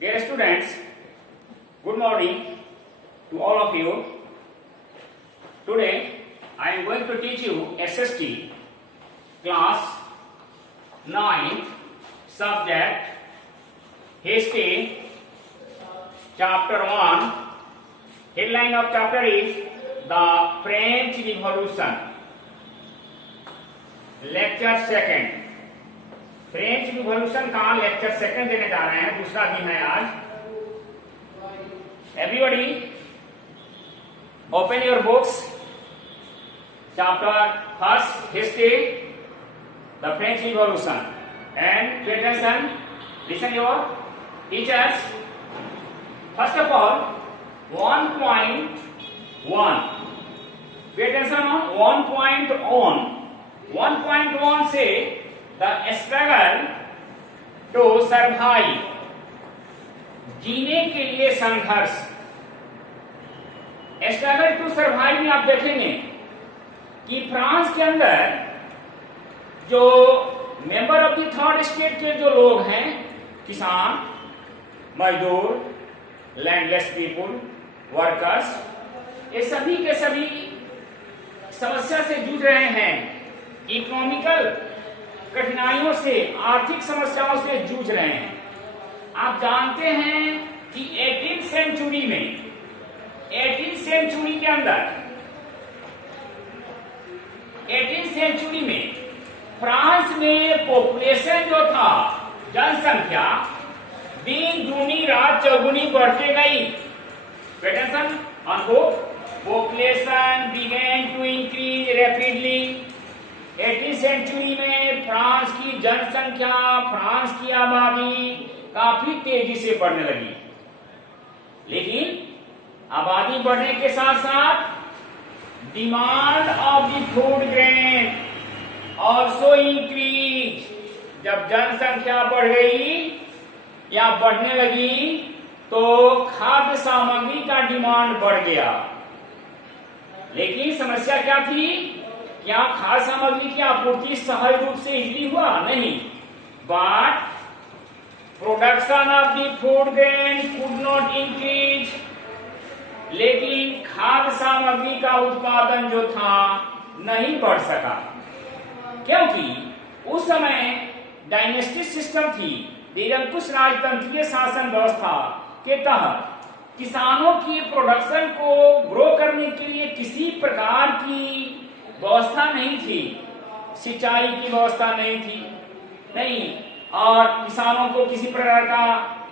Dear students, good morning to all of you. Today I am going to teach you SST class 9 subject History chapter 1. Headline of chapter is the French Revolution. Lecture 2. French revolution का lecture 2 देने जा रहे हैं, दूसरा दिन है आज. Everybody open your books. Chapter 1 history the French revolution and pay attention. Listen your teachers. First of all 1.1 pay attention on 1.1 से The struggle to survive, जीने के लिए संघर्ष. स्ट्रगल टू सर्वाइव में आप देखेंगे कि फ्रांस के अंदर जो member of the third state के जो लोग हैं, किसान, मजदूर, लैंडलेस पीपुल, वर्कर्स, ये सभी के सभी समस्या से जूझ रहे हैं. इकोनॉमिकल कठिनाइयों से, आर्थिक समस्याओं से जूझ रहे हैं. आप जानते हैं कि 18th सेंचुरी के अंदर 18th सेंचुरी में फ्रांस में पॉपुलेशन जो था, जनसंख्या दिन दूनी रात चौगुनी बढ़ते गई. Attention on book. Population began to increase rapidly. 18th century में फ्रांस की जनसंख्या, फ्रांस की आबादी काफी तेजी से बढ़ने लगी. लेकिन आबादी बढ़ने के साथ साथ demand of the food grain also increase. जब जनसंख्या बढ़ गई या बढ़ने लगी तो खाद्य सामग्री का डिमांड बढ़ गया. लेकिन समस्या क्या थी? क्या खाद्य सामग्री की आपूर्ति सहज रूप से इजली हुआ? नहीं. But production of the food grain could not increase. लेकिन खाद्य सामग्री का उत्पादन जो था नहीं बढ़ सका, क्योंकि उस समय डायनेस्टी सिस्टम थी. निरंकुश राजतंत्रीय शासन व्यवस्था के तहत किसानों की प्रोडक्शन को ग्रो करने के लिए किसी प्रकार की व्यवस्था नहीं थी. सिंचाई की व्यवस्था नहीं थी, नहीं. और किसानों को किसी प्रकार का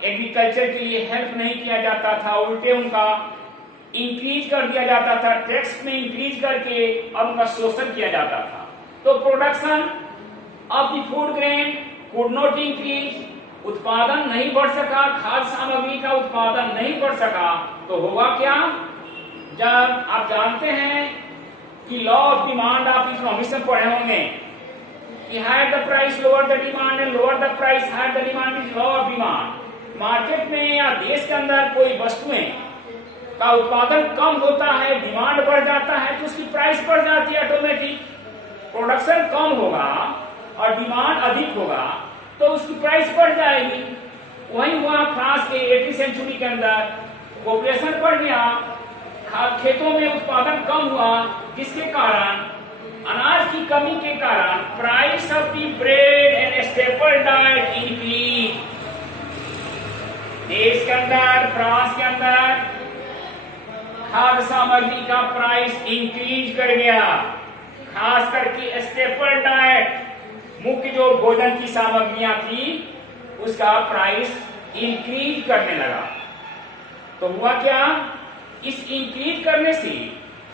एग्रीकल्चर के लिए हेल्प नहीं किया जाता था. उल्टे उनका इंक्रीज कर दिया जाता था, टैक्स में इंक्रीज करके, और उनका शोषण किया जाता था. तो production of the food grain could not increase. उत्पादन नहीं बढ़ सका, खाद्य सामग्री का उत्पादन नहीं बढ़ सका. तो होगा क्या? जब आप जानते हैं कि लॉ ऑफ डिमांड आप इकोनॉमिक्स में पढ़े होंगे कि higher the price lower the demand and lower the price higher the demand is law of demand. Market में या देश के अंदर कोई वस्तुएं का उत्पादन कम होता है, डिमांड बढ़ जाता है, तो उसकी प्राइस बढ़ जाती है ऑटोमेटिक. प्रोडक्शन कम होगा और डिमांड अधिक होगा तो उसकी प्राइस बढ़ जाएगी. वही हुआ फ्रांस के 18th सेंचुरी के अंदर. पॉपुलेशन बढ़ गया, खेतों में उत्पादन कम हुआ, जिसके कारण अनाज की कमी के कारण price of the bread and staple diet increase. देश के अंदर, फ्रांस के अंदर खाद्य सामग्री का प्राइस इंक्रीज कर गया. खास करके स्टेपल डाइट, मुख्य जो भोजन की सामग्रियां थी, उसका प्राइस इंक्रीज करने लगा. तो हुआ क्या? इस इंक्रीज करने से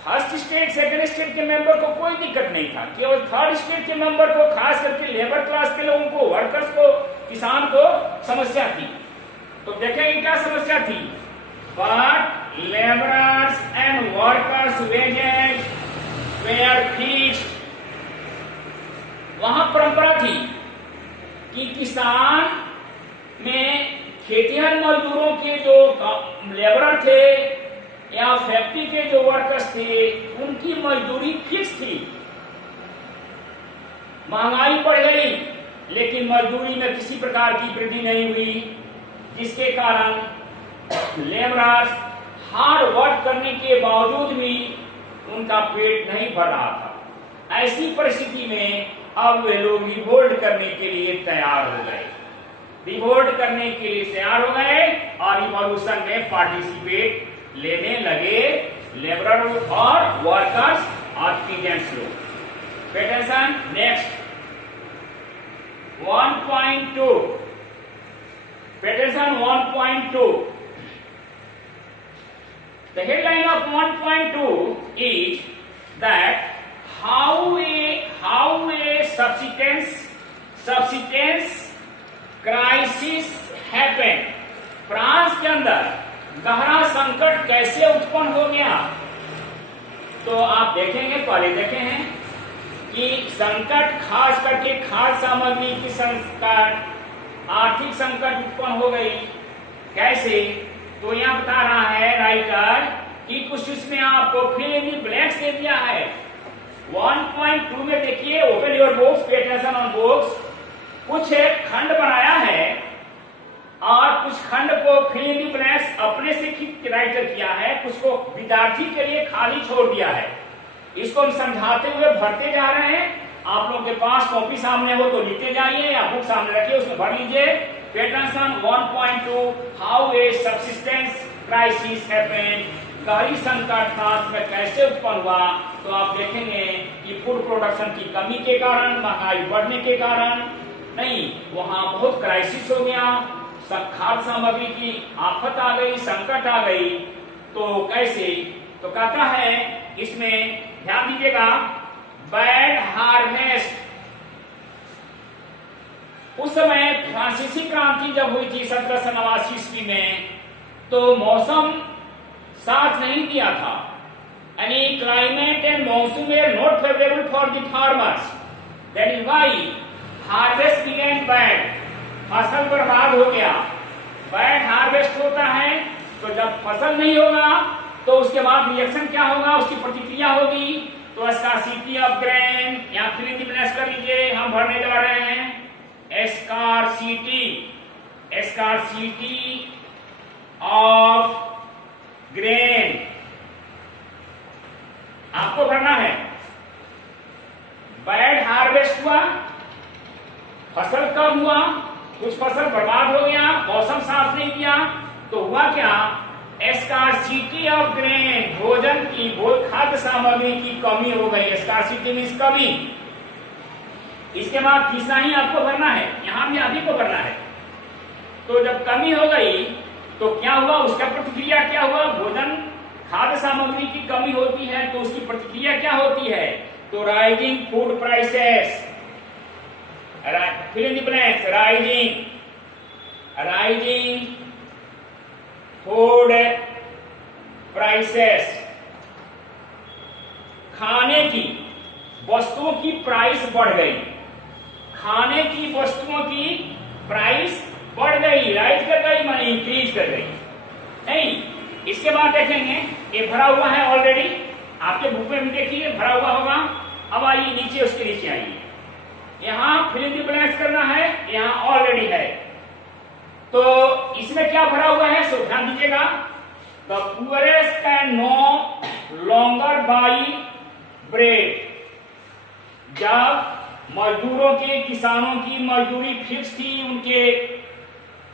फर्स्ट स्टेट, सेकंड स्टेट के मेंबर को कोई दिक्कत नहीं था. केवल थर्ड स्टेट के मेंबर को, खास करके लेबर क्लास के लोगों को, वर्कर्स को, किसान को समस्या थी. तो देखेंगे क्या समस्या थी. But labourers and workers wages were fixed. वहां परंपरा थी कि किसान में खेतिहर मजदूरों के जो लेबरर थे या फैक्ट्री के जो वर्कर्स थे, उनकी मजदूरी फिक्स थी. महंगाई बढ़ गई लेकिन मजदूरी में किसी प्रकार की वृद्धि नहीं हुई. जिसके कारण लेबरर्स हार्ड वर्क करने के बावजूद भी उनका पेट नहीं भर रहा था। ऐसी परिस्थिति में अब वे लोग रिवोल्ट करने के लिए तैयार हो गए, रिवोल्ट करने के लिए तैयार हो गए और रिवॉल्यूशन में पार्टिसिपेट लेने लगे लेबरर और वर्कर्स और पीजेंट्स लोग। Attention, next 1.2. Attention 1.2. The headline of 1.2 is that how a subsistence crisis happen. France के अंदर गहरा संकट कैसे उत्पन्न हो गया, तो आप देखेंगे, पहले देखे हैं कि संकट खास करके खाद्य सामग्री की संकट, आर्थिक संकट उत्पन्न हो गई। कैसे, तो यहाँ बता रहा है राइटर कि कुछ इसमें आपको फिल इन द ब्लैंक्स दे दिया है। 1.2 में देखिए, open your books, pay attention on books. कुछ एक खंड बनाया है और कुछ खंड को फिल इन द ब्लैंक्स अपने से राइटर किया है, कुछ को विद्यार्थी के लिए खाली छोड़ दिया है। इसको हम समझाते हुए भरते जा रहे हैं। आप लोगों के पास कॉपी सामने हो तो लिखते जाइए या बुक सामने रखिए, उसमें भर लीजिए। Attention 1.2 how a subsistence crisis happened. गहरी संकट फ्रांस में कैसे उत्पन्न हुआ, तो आप देखेंगे कि फूड प्रोडक्शन की कमी के कारण, महंगाई बढ़ने के कारण नहीं, वहां बहुत क्राइसिस हो गया, खाद्य सामग्री की आफत आ गई, संकट आ गई। तो कैसे, तो कहता है इसमें ध्यान दीजिएगा, बैड हार्वेस्ट। उस समय फ्रांसीसी क्रांति जब हुई थी 1789 ईस्वी में, तो मौसम साथ नहीं दिया था, यानी climate and monsoon were not favourable for the farmers, that is why harvest began bad. फसल बर्बाद हो गया। बैड हार्वेस्ट होता है तो जब फसल नहीं होगा तो उसके बाद रिएक्शन क्या होगा, उसकी प्रतिक्रिया होगी। तो स्कार्सिटी ऑफ ग्रेन, या फिर इन द ब्लैंक्स कर लीजिए, हम भरने जा रहे हैं। स्कार्सिटी ऑफ ग्रेन आपको भरना है। बैड हार्वेस्ट हुआ, फसल कम हुआ, कुछ फसल बर्बाद हो गया, मौसम साथ नहीं दिया, तो हुआ क्या, स्कार्सिटी ऑफ ग्रेन, भोजन की, खाद्य सामग्री की कमी हो गई। स्कार्सिटी मींस कमी। इसके बाद तीसरा ही आपको भरना है, यहां भी आप ही को भरना है। तो जब कमी हो गई तो क्या हुआ, उसका प्रतिक्रिया क्या हुआ, भोजन खाद्य सामग्री की कमी होती है तो उसकी प्रतिक्रिया क्या होती है, तो rising food prices, fill in the blanks, rising food prices। खाने की वस्तुओं की प्राइस बढ़ गई, खाने की वस्तुओं की प्राइस बढ़ गई, राइज कर गई, माने इंक्रीज कर गई। नहीं, इसके बाद देखेंगे, ये भरा हुआ है ऑलरेडी, आपके बुक में भी देखिए भरा हुआ होगा। अब आइए नीचे, उसके नीचे आइए, यहां फिल इन द ब्लैंक्स करना है, यहां ऑलरेडी है। तो इसमें क्या भरा हुआ है, सो ध्यान दीजिएगा। The poorest can no longer buy bread. जब मजदूरों की, किसानों की मजदूरी फिक्स थी, उनके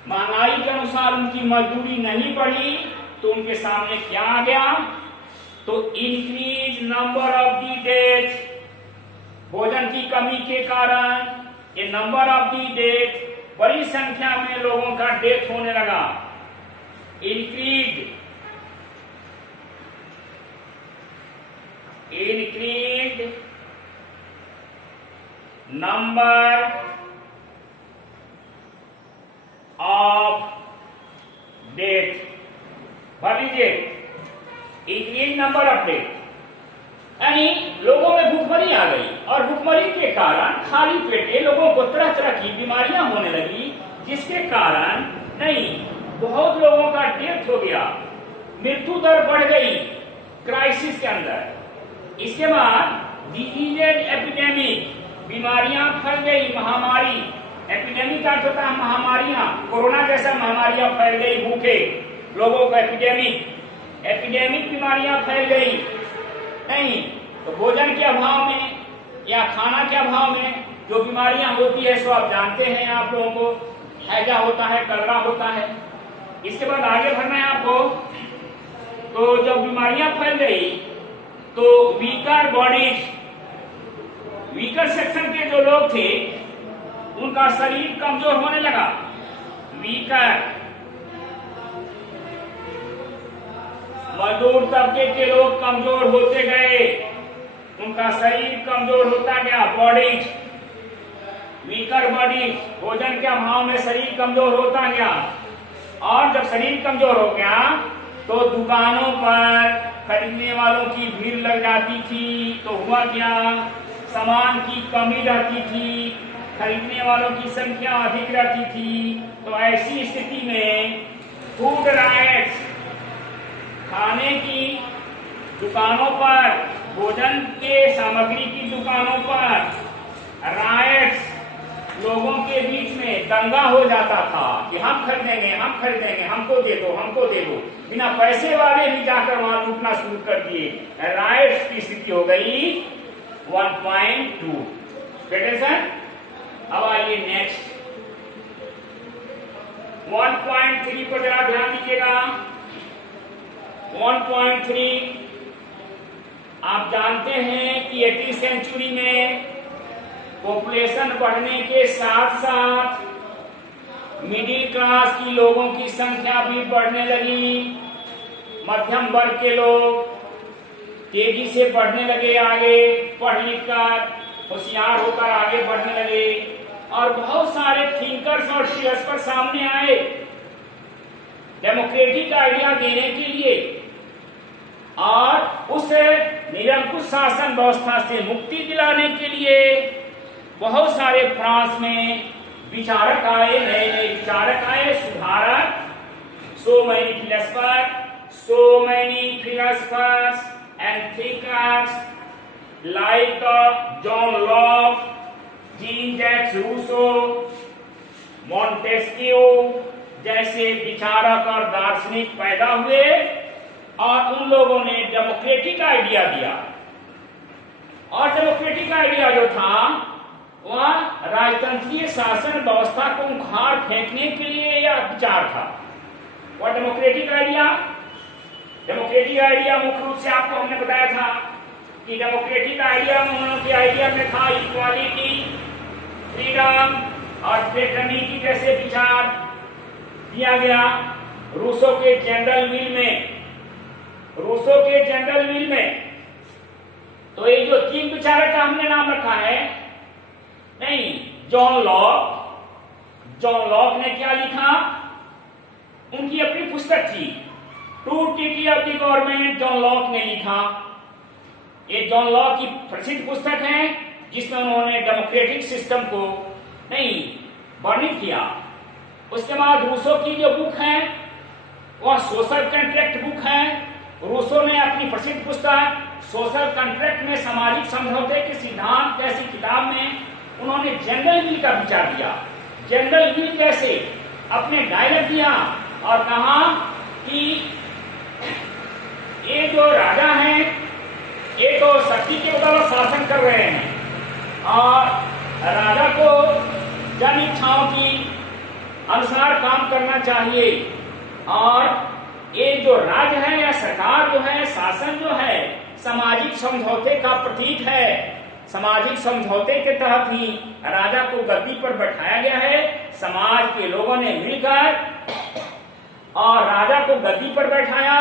महंगाई के अनुसार उनकी मजदूरी नहीं बढ़ी, तो उनके सामने क्या आ गया, तो increase number of the death. भोजन की कमी के कारण ये नंबर ऑफ दी डेथ, बड़ी संख्या में लोगों का डेथ होने लगा। इंक्रीज नंबर ऑफ डेथ, भर लीजिए, इंक्रीज नंबर ऑफ डेथ, यानी लोगों में भूखमरी आ गई, और भूखमरी के कारण खाली पेटे लोगों को तरह तरह की बीमारियां होने लगी, जिसके कारण नहीं, बहुत लोगों का डेथ हो गया, मृत्यु दर बढ़ गई क्राइसिस के अंदर। इसके बाद डिजीज एपिडेमिक, बीमारियां फैल गई, महामारी, एपिडेमिक का अर्थ होता है महामारियां। कोरोना जैसा महामारियां फैल गई, भूखे लोगों को एपिडेमिक बीमारियां फैल गई। नहीं तो भोजन के अभाव में या खाना के अभाव में जो बीमारियां होती है सो आप जानते हैं, आप लोगों को हैजा होता है, कलरा होता है। इसके बाद आगे बढ़ना है आपको। तो जब बीमारियां फैल गई तो वीकर सेक्शन के जो लोग थे उनका शरीर कमजोर होने लगा। मजदूर तबके के लोग कमजोर होते गए, उनका शरीर कमजोर होता गया। वीकर बॉडी, भोजन के अभाव में शरीर कमजोर होता गया। और जब शरीर कमजोर हो गया तो दुकानों पर खरीदने वालों की भीड़ लग जाती थी। तो हुआ क्या, सामान की कमी रहती थी, खरीदने वालों की संख्या अधिक रहती थी। तो ऐसी स्थिति में फूड राइट्स, खाने की दुकानों पर, भोजन के सामग्री की दुकानों पर राइट्स, लोगों के बीच में दंगा हो जाता था कि हम खरीदेंगे, हमको दे दो। बिना पैसे वाले भी जाकर वहां लूटना शुरू कर दिए। राइट्स की स्थिति हो गई 1.2। बेटे सर अब आइए नेक्स्ट 1.3 पर जरा ध्यान दीजिएगा। 1.3 आप जानते हैं कि 18वीं सेंचुरी में पॉपुलेशन बढ़ने के साथ साथ मिडिल क्लास की लोगों की संख्या भी बढ़ने लगी। मध्यम वर्ग के लोग तेजी से बढ़ने लगे, आगे पढ़ लिख कर होशियार होकर आगे बढ़ने लगे और बहुत सारे थिंकर्स और फिलोसफर सामने आए डेमोक्रेटिक आइडिया देने के लिए और उस निरंकुश शासन व्यवस्था से मुक्ति दिलाने के लिए। बहुत सारे फ्रांस में विचारक आए, नए विचारक आए, सुधारक। so many philosophers and thinkers like John Locke, Jean-Jacques Rousseau, Montesquieu जैसे विचारक और दार्शनिक पैदा हुए और उन लोगों ने डेमोक्रेटिक आइडिया दिया। और डेमोक्रेटिक आइडिया जो था वह राजतंत्रीय शासन व्यवस्था को उखाड़ फेंकने के लिए यह विचार था। वह डेमोक्रेटिक आइडिया मुख्य रूप से आपको हमने बताया था कि डेमोक्रेटिक आइडिया में उनके आइडिया में था इक्वालिटी, फ्रीडम और फ्रेटर्निटी जैसे विचार दिया गया। रूसो के जनरल विल में तो ये जो तीन विचारक का हमने नाम रखा है, नहीं, जॉन लॉक ने क्या लिखा, उनकी अपनी पुस्तक थी टू टीटी of the government, John Locke ने लिखा। ये जॉन लॉक की प्रसिद्ध पुस्तक है जिसमें उन्होंने डेमोक्रेटिक सिस्टम को वर्णित किया। उसके बाद रूसो की जो बुक है वह सोशल कॉन्ट्रैक्ट बुक है। रूसो ने अपनी प्रसिद्ध पुस्तक सोशल कॉन्ट्रैक्ट में सामाजिक समझौते के सिद्धांत जैसी किताब में उन्होंने जनरल विल का विचार दिया। जनरल विल कैसे अपने डायलॉग दिया और कहा कि ये जो राजा हैं ये तो शक्ति के बदौलत शासन कर रहे हैं और राजा को जन इच्छाओं की अनुसार काम करना चाहिए। और ये जो राज्य है या सरकार जो है, शासन जो है, सामाजिक समझौते का प्रतीक है। सामाजिक समझौते के तहत ही राजा को गद्दी पर बैठाया गया है। समाज के लोगों ने मिलकर और राजा को गद्दी पर बैठाया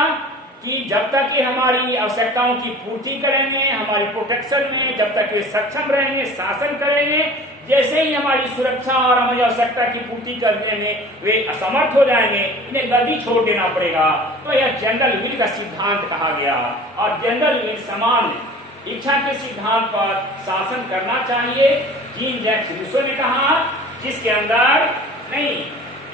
कि जब तक ये हमारी आवश्यकताओं की पूर्ति करेंगे, हमारी प्रोटेक्शन में जब तक ये सक्षम रहेंगे, शासन करेंगे, जैसे ही हमारी सुरक्षा और हमारी आवश्यकता की पूर्ति करने में वे असमर्थ हो जाएंगे, इन्हें गद्दी छोड़ देना पड़ेगा। तो यह जनरल विल का सिद्धांत कहा गया। और जनरल विल समान इच्छा के सिद्धांत पर शासन करना चाहिए, जीन जैक्स रूसो ने कहा, जिसके अंदर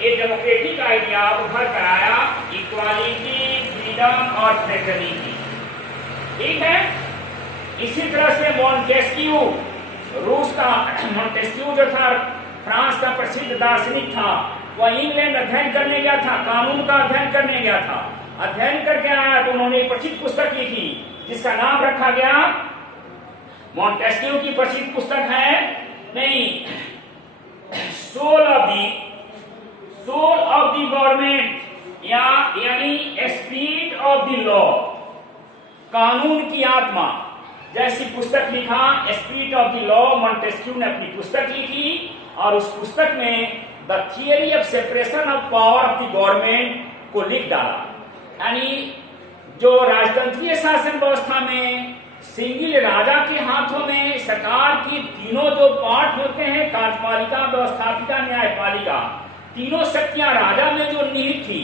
ये डेमोक्रेटिक आइडिया उभर कर आया, इक्वालिटी, फ्रीडम और फ्रेटर्निटी। ठीक है। इसी तरह से मॉन्टेस्क्यू, रूस का मॉन्टेस्क्यू जो था फ्रांस का प्रसिद्ध दार्शनिक था, वह इंग्लैंड अध्ययन करने गया था, कानून का अध्ययन करने गया था। अध्ययन करके आया तो उन्होंने एक प्रसिद्ध पुस्तक लिखी जिसका नाम रखा गया, मॉन्टेस्क्यू की प्रसिद्ध पुस्तक है, नहीं, सोल ऑफ द गवर्नमेंट, यानी स्पिरिट ऑफ द लॉ, कानून की आत्मा जैसी पुस्तक लिखा। Spirit of the law Montesquieu ने अपनी पुस्तक लिखी और उस पुस्तक में the theory of separation of power of the government को लिख डाला। यानी जो राजतंत्रीय शासन व्यवस्था में सिंगल राजा के हाथों में सरकार की तीनों जो पार्ट होते हैं, कार्यपालिका, व्यवस्थापिका, न्यायपालिका, तीनों शक्तियां राजा में जो निहित थी,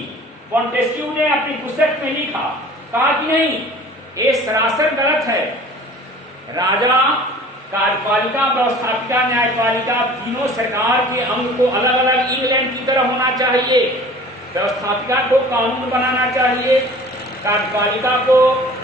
मॉन्टेस्क्यू ने अपनी पुस्तक में लिखा, कहा कि नहीं, ये सरासर गलत है। राजा, कार्यपालिका, व्यवस्थापिका, न्यायपालिका तीनों सरकार के अंग को अलग अलग इंग्लैंड की तरह होना चाहिए। व्यवस्थापिका को कानून बनाना चाहिए, कार्यपालिका को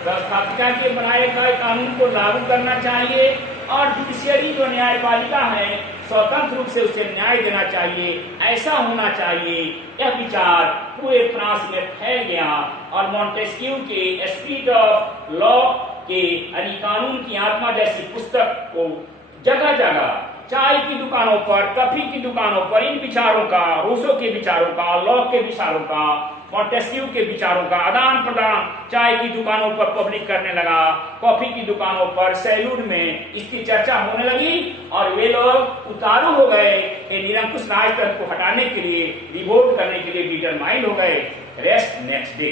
व्यवस्थापिका के बनाए गए कानून को लागू करना चाहिए, और जुडिशियरी जो न्यायपालिका है स्वतंत्र रूप से उसे न्याय देना चाहिए, ऐसा होना चाहिए। यह विचार पूरे फ्रांस में फैल गया और मॉन्टेस्क्यू के स्पिरिट ऑफ लॉ के यानी कानून की आत्मा जैसी पुस्तक को जगह जगह, चाय की दुकानों पर, कॉफी की दुकानों पर इन विचारों का, रूसो के विचारों का, लॉक के विचारों का, मॉन्टेस्क्यू के विचारों का आदान प्रदान चाय की दुकानों पर पब्लिक करने लगा, कॉफी की दुकानों पर, सैलून में इसकी चर्चा होने लगी और वे लोग उतारू हो गए, निरंकुश राजतंत्र को हटाने के लिए, रिवोल्ट करने के लिए डिटरमाइंड हो गए। Rest next day.